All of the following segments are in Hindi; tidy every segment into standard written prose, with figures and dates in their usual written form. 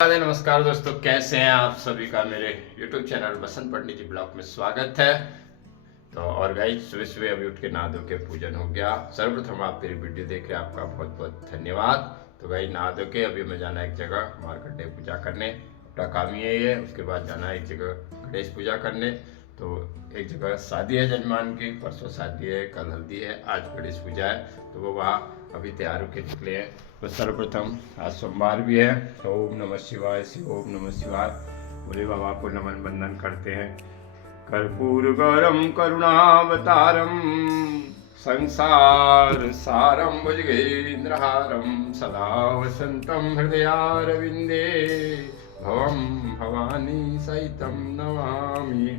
राधे नमस्कार दोस्तों, कैसे हैं आप सभी का मेरे YouTube चैनल बसंत पंडित जी ब्लॉग में स्वागत है। तो और गाइस, सुबह सुबह अभी उठ के नहा धो के पूजन हो गया। सर्वप्रथम आप मेरी वीडियो देख रहे हैं, आपका बहुत बहुत धन्यवाद। तो गाइस, नहा धो के अभी हमें जाना है एक जगह मार्केट में पूजा करने, अपना काम ही यही है। उसके बाद जाना है एक जगह गणेश पूजा करने। तो एक जगह शादी है जजमान की, परसों शादी है, कल हल्दी है, आज गणेश पूजा है। तो वो वहाँ अभी तैयार होके निकले हैं। तो सर्वप्रथम आज सोमवार भी है, तो ओम नमः शिवाय, ओम नमः शिवाय भोले बाबा को नमन बंदन करते हैं। कर्पूर गौरम करुणावतारम संसार सारम भुजगेंद्रहारम सदा वसंतम हृदयारविंदे भवम भवानी सहितम नमामि।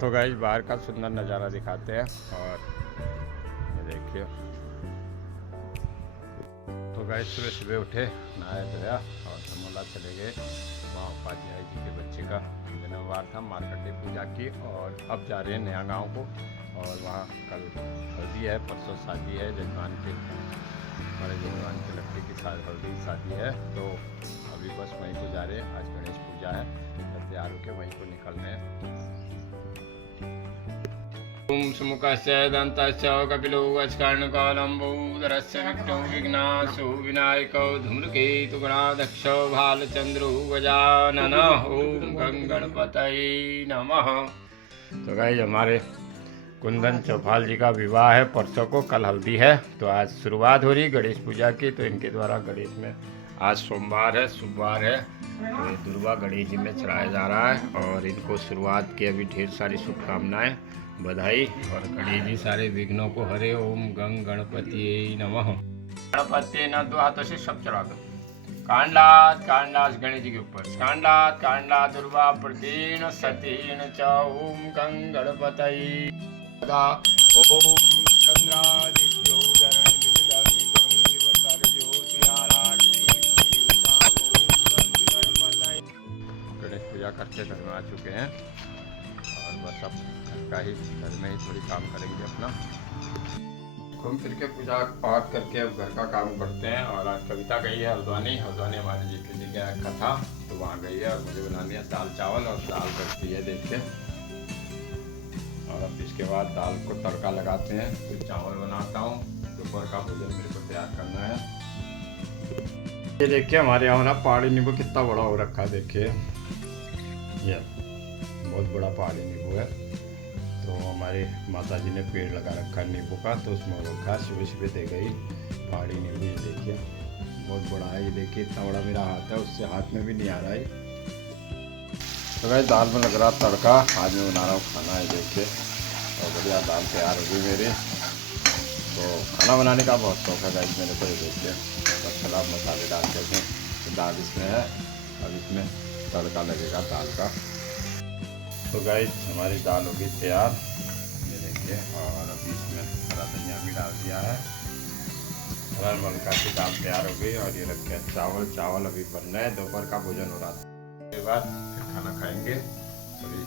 तो गाइस, बाहर का सुंदर नज़ारा दिखाते हैं और ये देखिए। तो गाइस, सुबह सुबह उठे, नहाया धोया और धर्मोला चले गए। वहाँ उपाध्याय जी के बच्चे का जन्मवार था, मार्कंडे पूजा की। और अब जा रहे हैं नया गांव को, और वहाँ कल हल्दी है, परसों शादी है जजमान के, हमारे जजमान के लड़के की हल्दी शादी है। तो अभी बस वहीं को जा रहे हैं। आज गणेश पूजा है, तैयार होकर वहीं को निकल रहे हैं। ओम सुमुखस्य दन्तस्य कपिलो वचकर्णकलम्बोदरस्य विघ्नो विघ्नासु विनायको धूम्रकेतु गणाध्यक्षो भालचंद्रो गजाननः ओम गणपतये नमः। तो गाइस, हमारे कुंदन चौपाल जी का विवाह है परसों को, कल हल्दी है। तो आज शुरुआत हो रही गणेश पूजा की। तो इनके द्वारा गणेश में आज सोमवार है, शुक्रवार है, तो दुर्वा गणेश जी में चढ़ाया जा रहा है। और इनको शुरुआत की अभी ढेर सारी शुभकामनाएं, बधाई। और गणेश जी सारे विघ्नों को हरे। ओम गणपति नमः। गणपति न दो हाथों से सब चढ़ा दो। कांडात कांडास गणेश जी के ऊपर, कांडात कांडा दुर्वा प्रतीन सतीन च ओम गणपतये सदा ओम चंद्रादित्यो धरणि विदधि त्वमेव सर्वज्योतिराराज्ञी गणपतये। गणेश पूजा करके घर में आ चुके हैं और बस अब घर का ही, घर में ही थोड़ी काम करेंगे अपना। घूम फिर के पूजा पाठ करके अब घर का काम करते हैं। और आज कविता गई है हल्द्वानी हमारे जीतू जी का कथा, तो वहाँ गई है। और मुझे बनानी है दाल चावल, और दाल करती है देखिए। और अब इसके बाद दाल को तड़का लगाते हैं, फिर चावल बनाता हूँ। दोपहर का भोजन मेरे को तैयार करना है। ये देखिए, हमारे यहाँ ना पहाड़ी नींबू कितना बड़ा हो रखा है, देखिए ये बहुत बड़ा पहाड़ी नींबू है। तो हमारे माता जी ने पेड़ लगा रखा है नींबू का, तो उसमें रखा सुबह सुबह दे गई पहाड़ी नींबू। ये देखिए बहुत बड़ा है, ये देखिए इतना बड़ा मेरा हाथ है, उससे हाथ में भी नहीं आ रहा है। तो भाई, दाल में लग रहा तड़का, आज मैं बना रहा हूँ खाना है देखिए। और बढ़िया दाल तैयार हो गई मेरी। तो खाना बनाने का बहुत शौक है गाइस मेरे को। ये देखिए मसाला मसाले डालते हैं। तो दाल इसमें है, अब इसमें तड़का लगेगा दाल का। तो गाइस, हमारी दाल होगी तैयार, ये देखिए। और अभी इसमें हरा धनिया भी डाल दिया है। हरा मलका की दाल तैयार हो गई। और ये रखे हैं चावल अभी बन रहे हैं। दोपहर का भोजन हो रहा था, उसके बाद फिर खाना खाएंगे। अभी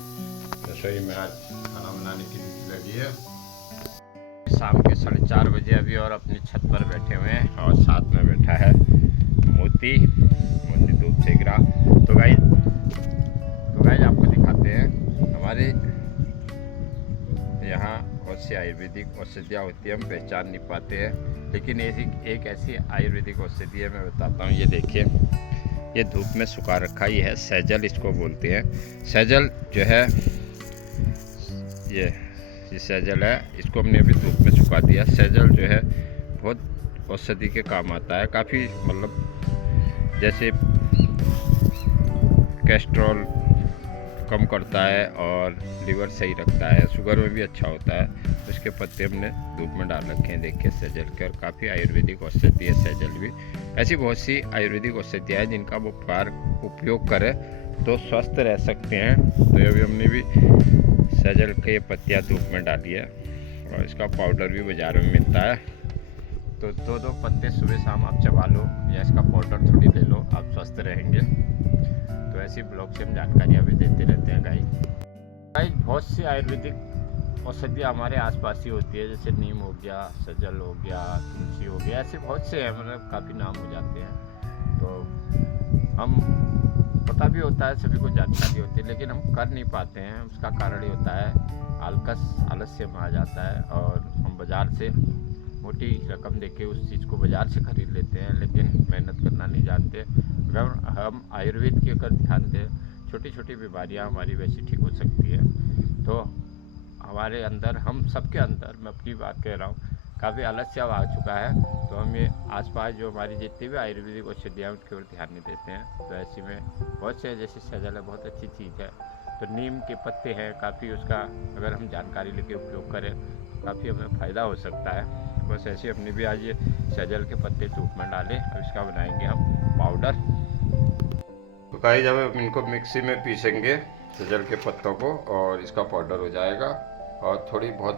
रसोई में आज खाना बनाने की ड्यूटी लगी है। शाम के 4:30 बजे अभी, और अपनी छत पर बैठे हुए हैं। और साथ में बैठा है मोती धूप सेक रहा। तो गाइस आपको दिखाते हैं। हमारे यहाँ बहुत सी आयुर्वेदिक औषधियाँ होती है, हम पहचान नहीं पाते हैं। लेकिन एक ऐसी आयुर्वेदिक औषधि है, मैं बताता हूँ। ये देखिए, ये धूप में सुखा रखा, ये है सैजल, इसको बोलते हैं। सैजल जो है, ये सैजल है, इसको हमने अभी धूप में सुखा दिया। सैजल जो है बहुत औषधि के काम आता है, काफ़ी मतलब जैसे कैस्ट्रॉल कम करता है और लीवर सही रखता है, शुगर में भी अच्छा होता है। तो इसके पत्ते हमने धूप में डाल रखे हैं देखिए सैजल के। और काफ़ी आयुर्वेदिक औषधि है सैजल भी। ऐसी बहुत सी आयुर्वेदिक औषधियाँ हैं जिनका वो उपयोग करें तो स्वस्थ रह सकते हैं। तो अभी हमने भी सैजल के पत्तियाँ धूप में डाली है, और इसका पाउडर भी बाज़ार में मिलता है। तो दो पत्ते सुबह शाम आप चबा लो, या इसका पाउडर थोड़ी ले लो, आप स्वस्थ रहेंगे। तो ऐसी ब्लॉग से हम जानकारियाँ भी देते रहते हैं गाइस। बहुत सी आयुर्वेदिक औषधियाँ हमारे आसपास ही होती है, जैसे नीम हो गया, सजल हो गया, तुलसी हो गया, ऐसे बहुत से हैं, मतलब काफ़ी नाम हो जाते हैं। तो हम पता भी होता है, सभी को जानकारी होती है, लेकिन हम कर नहीं पाते हैं। उसका कारण ये होता है आलस्य में आ जाता है और हम बाज़ार से मोटी रकम देके उस चीज़ को बाज़ार से ख़रीद लेते हैं, लेकिन मेहनत करना नहीं जानते। अगर हम आयुर्वेद की अगर ध्यान दें, छोटी छोटी बीमारियां हमारी वैसी ठीक हो सकती है। तो हमारे अंदर, हम सबके अंदर, मैं अपनी बात कह रहा हूँ, काफ़ी आलस्य आ चुका है। तो हम ये आसपास जो हमारी जितनी भी आयुर्वेदिक औषधियाँ उनकी ओर ध्यान नहीं देते हैं। तो ऐसे में बहुत से, जैसे सजल है, बहुत अच्छी चीज़ है। तो नीम के पत्ते हैं, काफ़ी उसका अगर हम जानकारी लेके उपयोग करें तो काफ़ी हमें फ़ायदा हो सकता है। बस ऐसे अपनी भी आज ये सजल के पत्ते धूप में डालें और इसका बनाएंगे हम पाउडर। तो गाइस जब हम इनको मिक्सी में पीसेंगे सजल के पत्तों को, और इसका पाउडर हो जाएगा। और थोड़ी बहुत,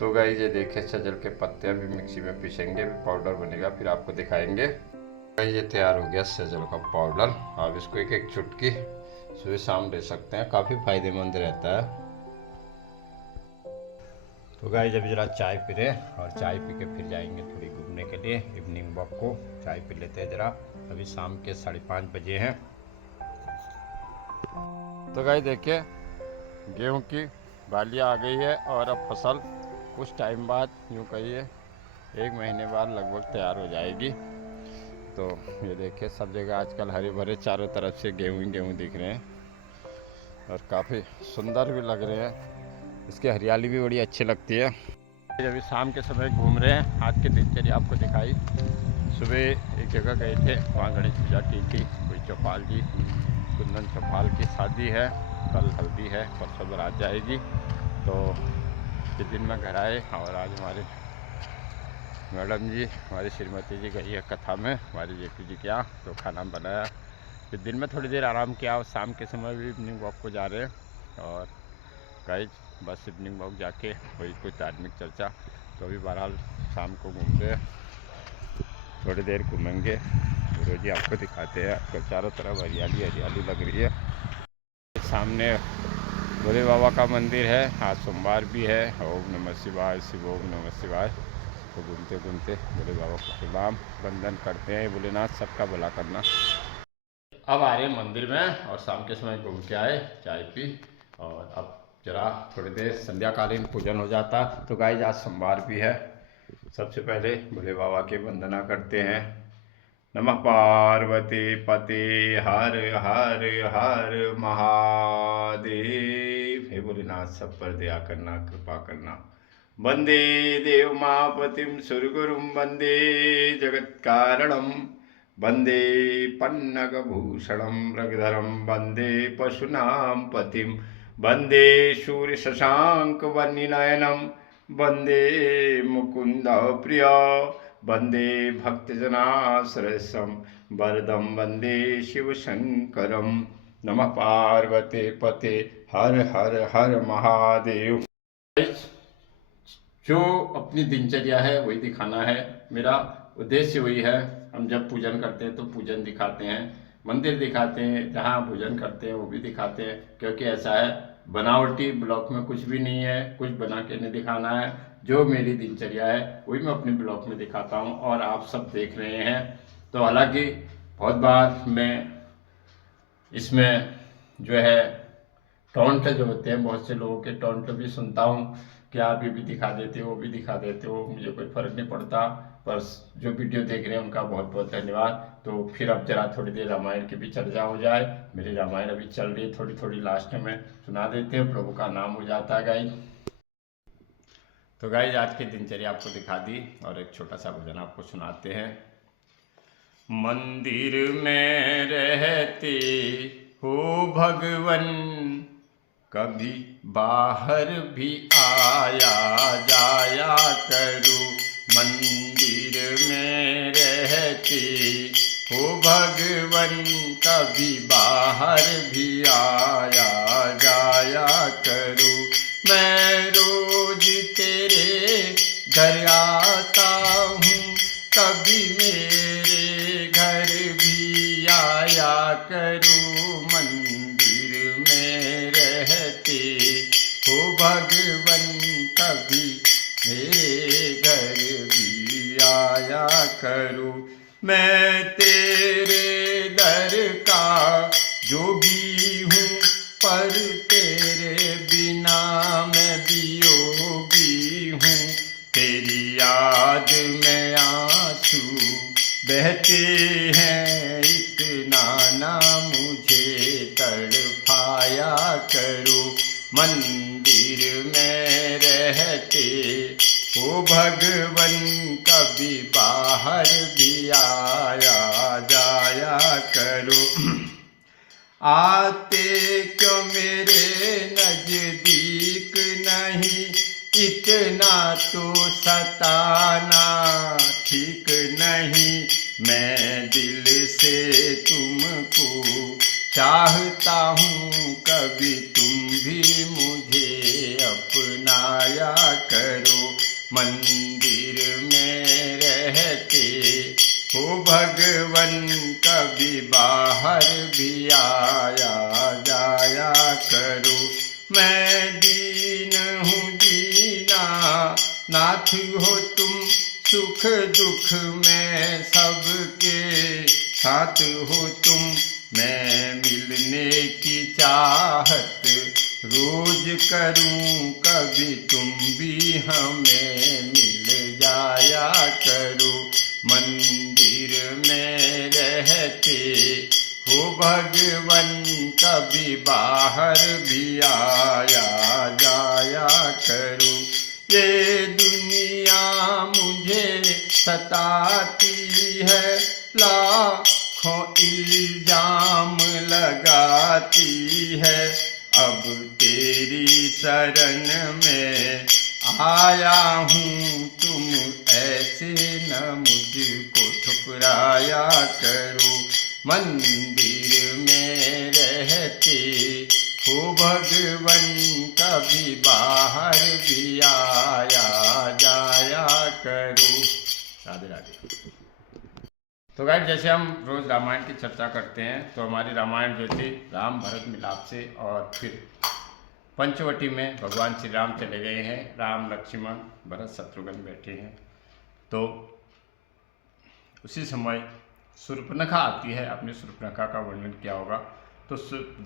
तो गाइस ये देखिए सजल के पत्ते अभी मिक्सी में पीसेंगे, अभी पाउडर बनेगा, फिर आपको दिखाएंगे। गाइस ये तैयार हो गया सजल का पाउडर। आप इसको एक एक चुटकी सुबह शाम ले सकते हैं, काफ़ी फायदेमंद रहता है। तो गाइस अभी जरा चाय पी रहे हैं, और चाय पी के फिर जाएंगे थोड़ी घूमने के लिए, इवनिंग वॉक को। चाय पी लेते हैं जरा, अभी शाम के 5:30 बजे हैं। तो गाइस देखिए गेहूं की बालियाँ आ गई है, और अब फसल कुछ टाइम बाद, यूँ कहिए 1 महीने बाद लगभग तैयार हो जाएगी। तो ये देखिए सब जगह आजकल हरे भरे चारों तरफ से गेहूं दिख रहे हैं, और काफ़ी सुंदर भी लग रहे हैं। इसकी हरियाली भी बड़ी अच्छी लगती है। अभी शाम के समय घूम रहे हैं, आज की दिनचर्या आपको दिखाई। सुबह एक जगह गए थे, वहाँ गणेश पूजा की थी। कोई चौपाल जी, कुंदन चौपाल की शादी है, कल हल्दी है, परसों बारात जाएगी। तो इस दिन में घर आए, और आज हमारे मैडम जी, हमारी श्रीमती जी गई है कथा में हमारी जेपी जी के यहाँ, तो खाना बनाया। फिर दिन में थोड़ी देर आराम किया, और शाम के समय भी इवनिंग वॉक को जा रहे हैं। और गाइस बस इवनिंग वॉक जाके वही कुछ धार्मिक चर्चा। तो अभी बहरहाल शाम को घूमते हैं, थोड़ी देर घूमेंगे, रोज ही आपको दिखाते हैं। आपको चारों तरफ हरियाली हरियाली लग रही है। सामने भोले बाबा का मंदिर है, आज सोमवार भी है। ओम नमः शिवाय, शिव ओम नमः शिवाय। तो घूमते घूमते भोले बाबा को प्रणाम वंदन करते हैं। भोलेनाथ सबका भला करना। अब आ रहे हैं मंदिर में, और शाम के समय घूम के आए, चाय पी, और अब जरा थोड़ी देर संध्याकालीन पूजन हो जाता। तो गाइस आज सोमवार भी है। सबसे पहले भोले बाबा की वंदना करते हैं। नमः पार्वती पते हर हर हर महादेव। हे भोलेनाथ सब पर दया करना, कृपा करना। वंदे देवमापतिं सुरगुरुं, वंदे जगत्कारणं, वंदे पन्नगभूषणं रघुधरं, वंदे पशूनां पतिं, वंदे सूर्यशशाङ्कवर्णनयनं, वंदे मुकुन्दप्रिया, वंदे भक्तजनाश्रयं वरदं, वंदे शिवशंकरं। नमः पार्वती पते हर हर हर महादेव। जो अपनी दिनचर्या है वही दिखाना है, मेरा उद्देश्य वही है। हम जब पूजन करते हैं तो पूजन दिखाते हैं, मंदिर दिखाते हैं, जहाँ भोजन करते हैं वो भी दिखाते हैं। क्योंकि ऐसा है, बनावटी ब्लॉग में कुछ भी नहीं है, कुछ बना के नहीं दिखाना है। जो मेरी दिनचर्या है वही मैं अपने ब्लॉग में दिखाता हूँ, और आप सब देख रहे हैं। तो हालांकि बहुत बार मैं इसमें जो है टॉन्ट जो होते हैं, बहुत से लोगों के टॉन्ट भी सुनता हूँ कि आप ये भी दिखा देते हो, वो भी दिखा देते हो। मुझे कोई फ़र्क नहीं पड़ता, बस जो वीडियो देख रहे हैं उनका बहुत बहुत धन्यवाद। तो फिर अब जरा थोड़ी देर रामायण की भी चर्चा हो जाए। मेरी रामायण अभी चल रही है, थोड़ी थोड़ी लास्ट में सुना देते हैं, प्रभु का नाम हो जाता है गाइस। तो गाइस आज की दिनचर्या आपको दिखा दी, और एक छोटा सा भजन आपको सुनाते हैं। मंदिर में रहते हो भगवन, कभी बाहर भी आया जाया करो। मंदिर में रहते हो भगवन, कभी बाहर भी आया जाया करो। मैं रोज तेरे घर आता हूँ, कभी मेरे घर भी आया करो। मंदिर में रहते हो भगवन, कभी मेरे घर भी आया करो। मैं तेरे बाहर भी आया जाया करो। आते क्यों मेरे नजदीक नहीं, इतना तो सताना ठीक नहीं। मैं दिल से तुमको चाहता हूँ, कभी तुम भी मुझे अपनाया करो। मंदिर में रहते हो भगवन, कभी बाहर भी आया जाया करो। मैं दीन हूँ दीना नाथ हो तुम, सुख दुख में सबके साथ हो तुम। मैं मिलने की चाहत रोज करूं, कभी तुम भी हमें मिल जाया करो। मंदिर में रहते हो भगवन, कभी बाहर भी आया जाया करो। ये दुनिया मुझे सताती है, लाखों इल्जाम लगाती है। अब तेरी शरण में आया हूँ, तुम ऐसे न मुझको ठुकराया करो। मंदिर में रहते हो भगवन, कभी बाहर भी आया जाया करो। राधे राधे। तो गाइस, जैसे हम रोज़ रामायण की चर्चा करते हैं, तो हमारी रामायण जो थी राम भरत मिलाप से, और फिर पंचवटी में भगवान श्री राम चले गए हैं, राम लक्ष्मण भरत शत्रुघ्न बैठे हैं। तो उसी समय शूर्पणखा आती है। आपने शूर्पणखा का वर्णन किया होगा, तो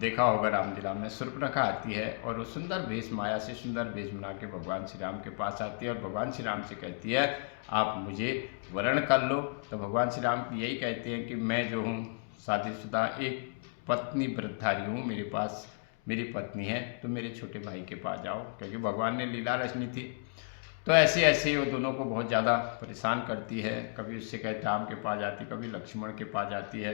देखा होगा रामलीला में। शूर्पणखा आती है और वो सुंदर वेश, माया से सुंदर वेश बना के भगवान श्री राम के पास आती है और भगवान श्री राम से कहती है, आप मुझे वरण कर लो। तो भगवान श्री राम यही कहते हैं कि मैं जो हूँ शादीशुदा एक पत्नी व्रतधारी हूँ, मेरे पास मेरी पत्नी है, तो मेरे छोटे भाई के पास जाओ, क्योंकि भगवान ने लीला रचनी थी। तो ऐसे ऐसे वो दोनों को बहुत ज़्यादा परेशान करती है। कभी उससे कहते राम के पास जाती, कभी लक्ष्मण के पास जाती है।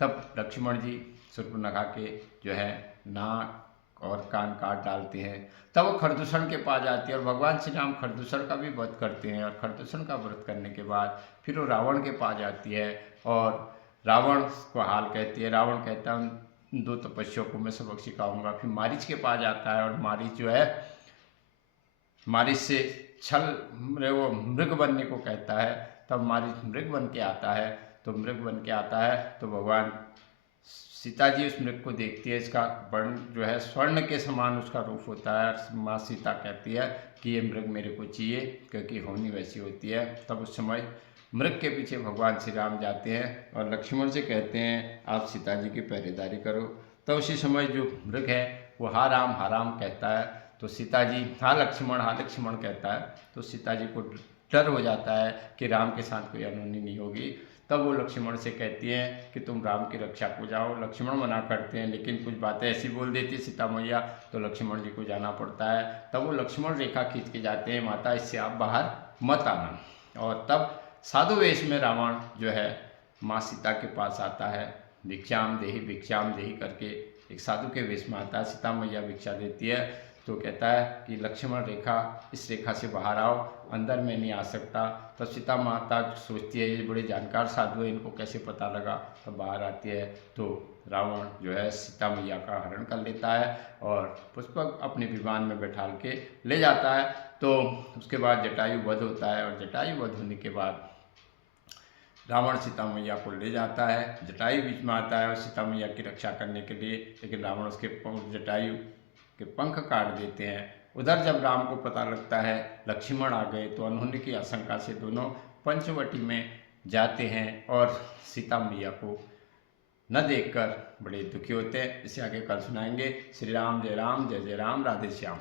तब लक्ष्मण जी शूर्पणखा के जो है नाक और कान काट डालते हैं। तब वो खरदूषण के पास जाती है और भगवान श्री राम खरदूषण का भी व्रत करते हैं। और खरदूषण का व्रत करने के बाद फिर वो रावण के पास जाती है और रावण को हाल कहती है। रावण कहता है उन दो तपस्वियों को मैं सबक सिखाऊंगा। फिर मारीच के पास जाता है और मारीच जो है, मारीच से छल वो मृग बनने को कहता है। तब मारीच मृग बन के आता है। तो मृग बन के आता है तो भगवान सीता जी उस मृग को देखती है। इसका वर्ण जो है स्वर्ण के समान उसका रूप होता है। माँ सीता कहती है कि ये मृग मेरे को चाहिए, क्योंकि होनी वैसी होती है। तब उस समय मृग के पीछे भगवान श्री राम जाते हैं और लक्ष्मण से कहते हैं आप सीता जी की पहरेदारी करो। तो उसी समय जो मृग है वो हा राम कहता है। तो सीता जी हा लक्ष्मण कहता है। तो सीता जी को डर हो जाता है कि राम के साथ कोई अनहोनी नहीं होगी। तब वो लक्ष्मण से कहती हैं कि तुम राम की रक्षा को जाओ। लक्ष्मण मना करते हैं, लेकिन कुछ बातें ऐसी बोल देती सीता मैया, तो लक्ष्मण जी को जाना पड़ता है। तब वो लक्ष्मण रेखा खींच के जाते हैं, माता इससे आप बाहर मत आना। और तब साधु वेश में रावण जो है माँ सीता के पास आता है। भिक्षाम देही करके एक साधु के वेश में आता है। सीता मैया भिक्षा देती है तो कहता है कि लक्ष्मण रेखा, इस रेखा से बाहर आओ, अंदर में नहीं आ सकता। तो सीता माता सोचती है ये बड़े जानकार साधु है, इनको कैसे पता लगा। तो बाहर आती है तो रावण जो है सीता मैया का हरण कर लेता है और पुष्पक अपने विमान में बैठाल के ले जाता है। तो उसके बाद जटायु वध होता है और जटायु वध होने के बाद रावण सीता मैया को ले जाता है। जटायु बीच में आता है और सीता मैया की रक्षा करने के लिए, लेकिन रावण उसके जटायु के पंख काट देते हैं। उधर जब राम को पता लगता है लक्ष्मण आ गए, तो अनहोनी की आशंका से दोनों पंचवटी में जाते हैं और सीता मैया को न देखकर बड़े दुखी होते हैं। इसे आगे कल सुनाएंगे। श्री राम जय राम, जय जय राम, राधे श्याम।